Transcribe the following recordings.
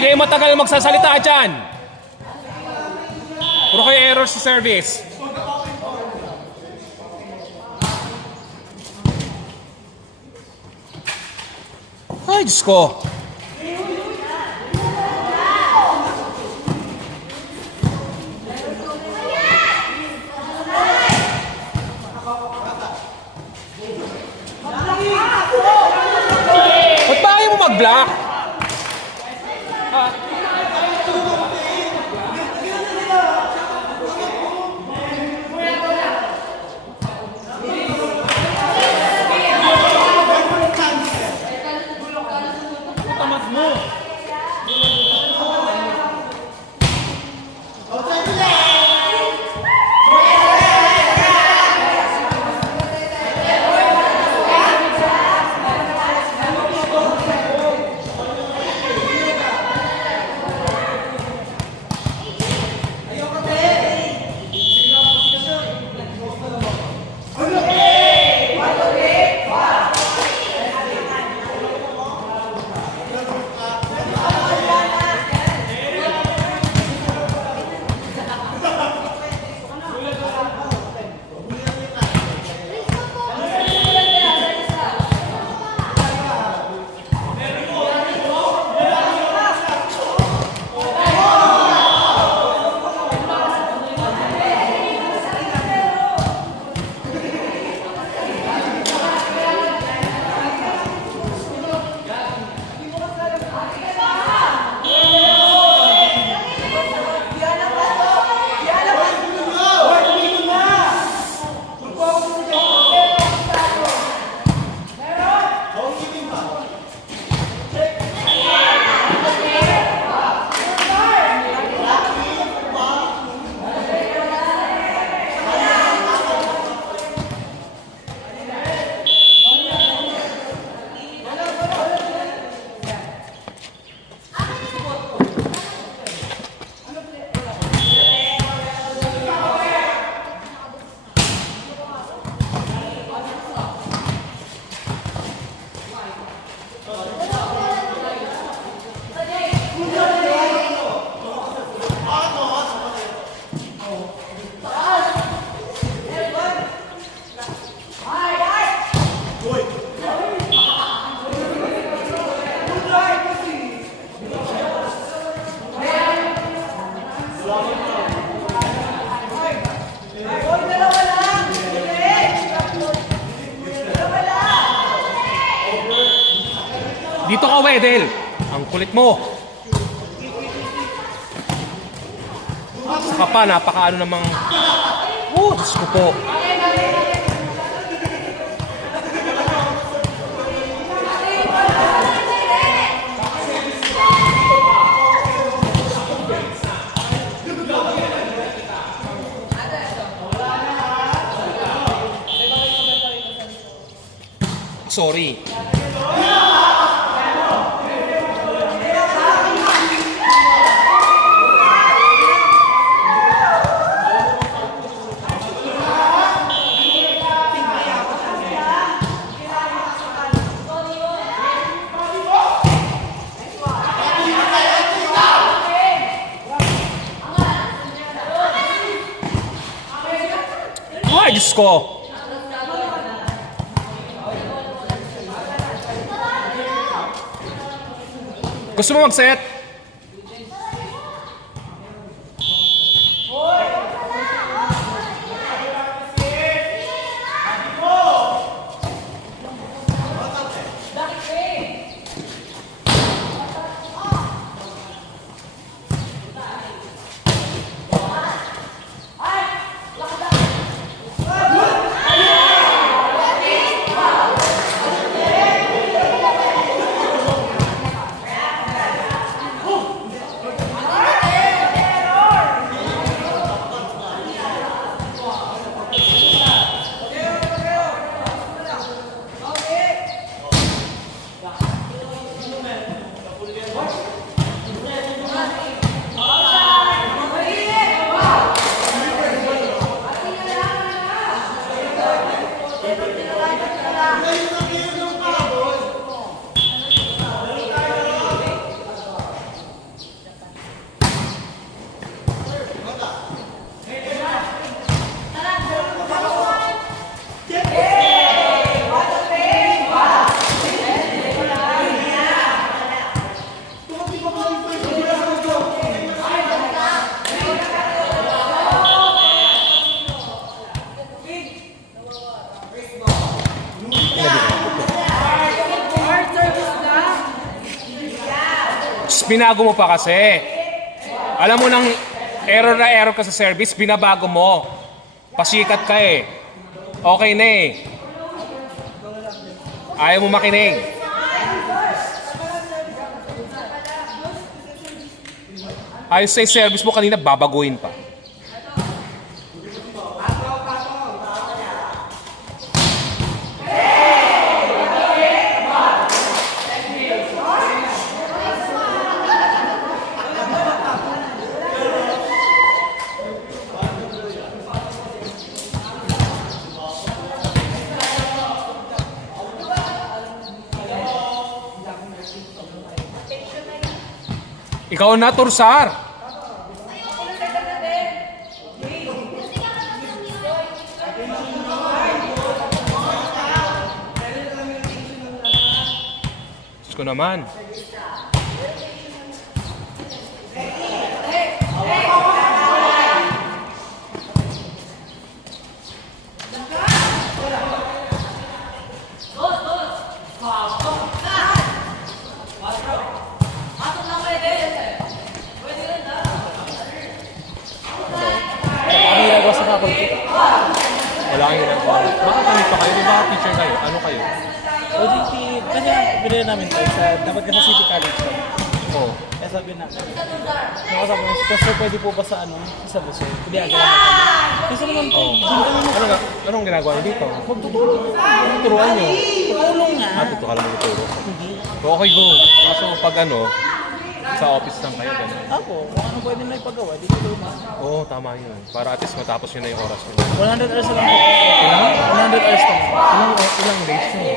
kayo matagal magsasalita dyan. Puro kayo error sa service. Ay, Diyos ko. Ba't ba ayaw mo mag-block? Dito ka, Wedel. Ang kulit mo. Saka pa, napakaano namang... Oh, Diyos ko po. Sorry. Ay, Diyos ko. Gusto mo mag-set? binago mo pa kasi. Alam mo nang error na error ka sa service, binabago mo. Pasikat ka eh. Okay na eh. Ayaw mo makinig. Ayos sa service mo kanina, babaguhin pa. Ikaw na, Tursar. Diyos ko naman. Wala kang ginagawa. Baka kami pa kayo? Baka teacher kayo? Ano kayo? OJT, kasi binili namin tayo sa, dapat ka sa City College pa. Oo. Kaya sabi na, nakasabi na, Pastor, pwede po ba sa ano, sa Luzon? Hindi agad naman kami. Kasi naman po, Anong ginagawa niyo dito? magtutulong. Turuan niyo. Tutulong nga. Dito ka lang magtuturo. Hindi. Okay, go. Kaso pag sa office lang kayo, gano'n. Ako, kung ano pwede na ipagawa, di ko na. Oo, tama yun. Para at least matapos yun na yung oras nyo. 100 hours na lang po. Ilang? 100 hours lang. Ilang days nyo?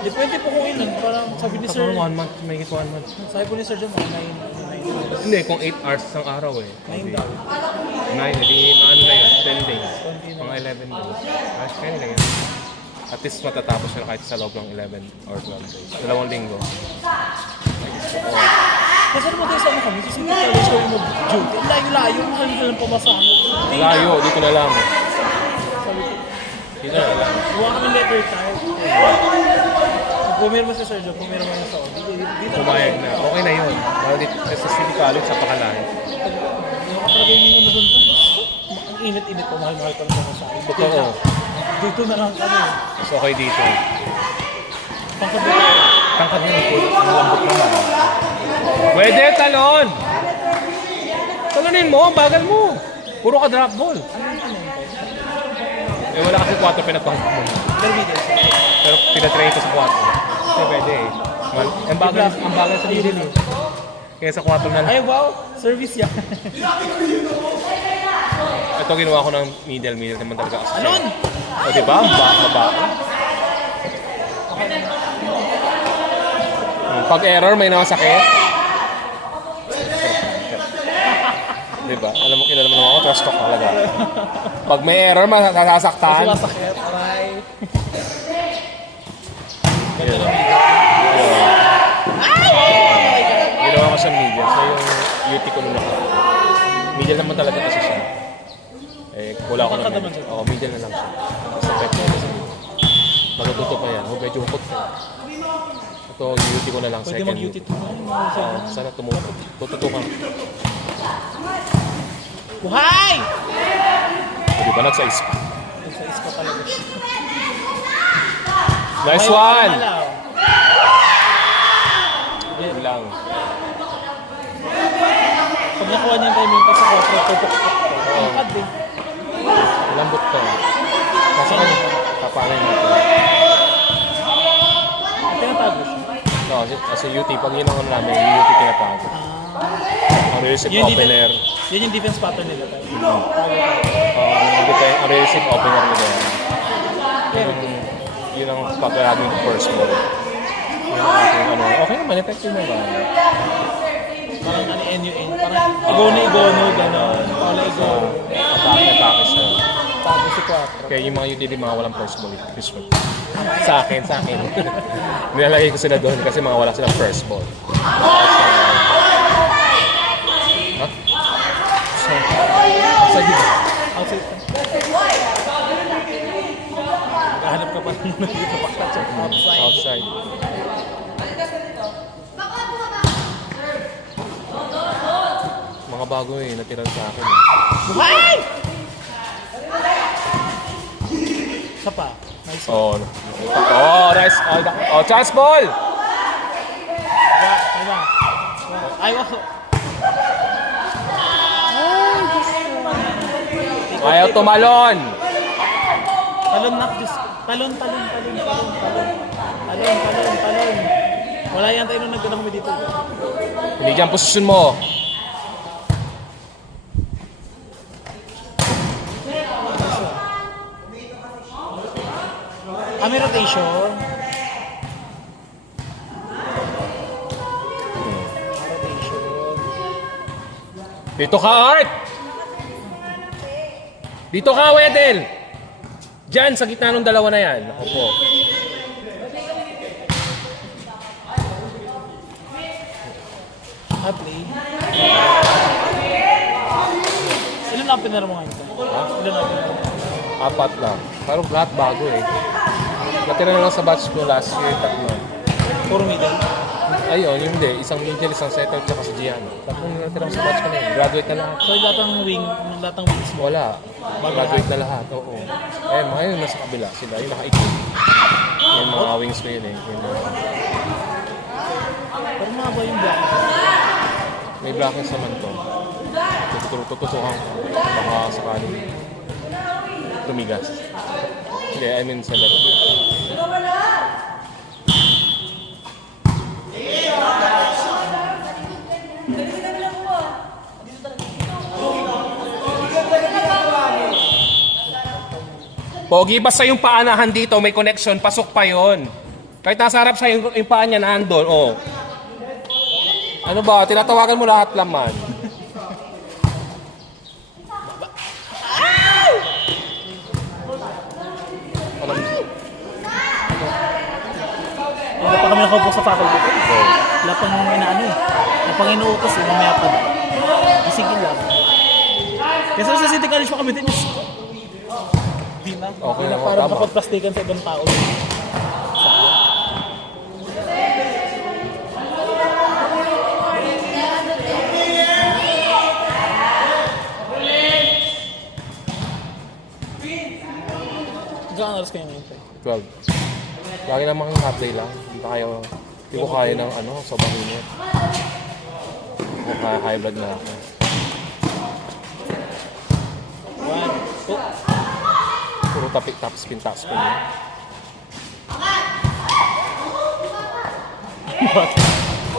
Depende po kung ilan. Parang sabi ni Sir, Siguro 1 month, may 1 month. sabi po ni Sir John, 9 Hindi, kung 8 hours isang araw eh. 9 daw. 9, hindi maano na yun, 10 days. 20 na. Mga 11 days. Ayos kayo na yan. At least matatapos nyo na kahit sa loob ng 11 or 12 days. 2 linggo. Kasi naman tayo sama kami, kasi hindi college kami mag-duty. Ang layo-layo, mahal na lang pamasahan. Layo, dito na lang. Sabi ko, Dito na lang. gawa kami letter type. Pumirma si Sergio, pumirma niya sa audit. Dito Pumayag na. Okay na yun. Lalo dito sa City College, sa Pakalahin. yung kapalagay niyo na doon. Ang init-init po, mahal-mahal kami pamasahan. Totoo. Dito na lang kami. Mas okay dito. Pangkabit. Tangkad nyo po. Ang lambot naman. Pwede, talon! Talonin mo, ang bagal mo. Puro ka drop ball. Eh wala kasi 4 pinatangkad mo. Pero pinatrain ko sa 4. Kasi pwede eh. Ang bagal sa middle eh. Kaya sa 4 na lang. Ay wow, service yan. Ito ginawa ko ng middle naman talaga. Anon? O diba? Maba. Pag error, may nakasakit. Diba? Alam mo, kilala mo naman ako, trust talk talaga. Pag may error, masasaktan. Kasi masakit, aray. Ginawa ko sa media. So yung UT ko nung nakaraan. Media naman talaga kasi siya. Eh, wala ko naman. Oo, media na lang siya. Sa pep ko kasi. Matututo pa yan. Medyo hukot pa. Ito, UT ko na lang. Pwede Second. mag-UT to. Sana tumutok. Tututukan. Buhay! O diba, nagsa-isp. Sa ispa talaga. Nice one! Yun lang. Pag nakuha niya yung timing pa sa 4, tutok-tok. Ang pad eh. Lambot to. Kasi ano, papanin mo ito. Tinatago siya. No, kasi UT, pag yun ang ano namin, yung UT tinatago. Ang receive Yun, opener. Yan yung defense pattern nila tayo. Ang receive opener nila. Yun ang pagkalaging first ball. Yun ang aking ano. Okay naman, effective naman. Parang ano, NUN. Parang igono, gano'n. Parang igono. Atake siya. Tago si 4. Kaya yung mga UT, mga walang first ball. Respect. Sa akin. Nilalagay ko sila doon kasi mga wala silang first ball. Sa dito. Outside ka. Naghahanap ka pa ng dito pa sa outside. Outside. Mga bago eh, natira sa akin eh. Buhay! Isa pa. Nice. Oh, nice. Oh, chance ball! Kaya. Ay, wako. Ayaw tumalon! Talon na, Diyos. Talon. Wala yan tayo nung nagkana kami dito. Hindi dyan posisyon mo. May rotation. Dito ka, Art! Dito ka, Wedel! Diyan, sa gitna ng dalawa na yan. Ako po. Play. Ilan na pinara mo ngayon? Ha? Ilan na pinara mo? 4 lang. Pero lahat bago eh. Natira na lang sa batch ko last year, 3. Puro middle. Ayun, yung hindi. Isang middle, isang setter, tsaka si Giano. 3 natira sa batch ko na yun. Graduate na lahat. So lahat ng wings mo. Wala. Graduate na lahat. Oo. Eh, mga yun nasa kabila. Sila yung naka-ikot. Yung mga wings ko yun eh. Yung, Pero mahaba yung block. may blockings naman to. Tututukan ko. Baka sakaling tumigas. Hindi, I mean sa left. Pogi, basta yung paanahan dito, may connection, pasok pa yon. Kahit nasa harap sa'yo yung paa niya nandun, oh. Ano ba, tinatawagan mo lahat laman. Wala pa kami nakaupo sa faculty. Wala pang inaano eh. Wala pang inuutos eh. Mamaya pa. Sige lang. Kasi sa City College pa kami din. Di na. Okay Di na na, parang tama. kapag-plastikan sa ibang tao. Gano'n oras kayo ngayon? 12. Lagi namang half day lang. Hindi ko kaya ng ano, sobrang init. Ako kaya high blood na ako. 1, 2. Puro top spin yun.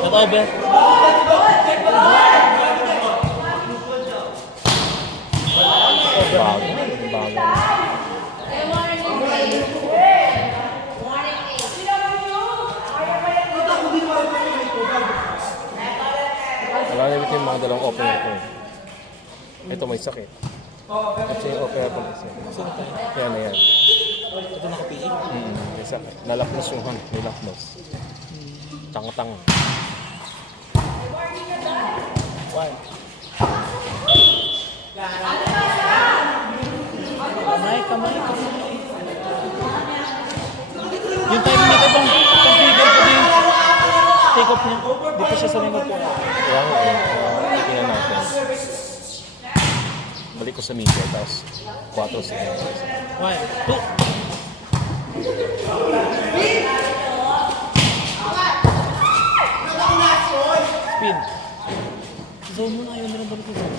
Not over. Bago. Wala na yung mga dalawang opener ko. Ito may sakit. Ito yung opener ko. Sino tayo? Kaya na yan. Ito naka-PE? May sakit. Nalapnos yung hand. May lapnos. Tanga-tanga. 1. Kamay. Yung timing nito bang figure ko din take off niya. Di pa siya sanay magkuha. Kaya nga eh. Tingnan natin. Balik ko sa media. Tapos 4 seconds. 1, 2. Spin. Zone mo na. Ayaw nila balik ko zone.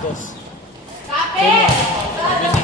Dos. Zone 1.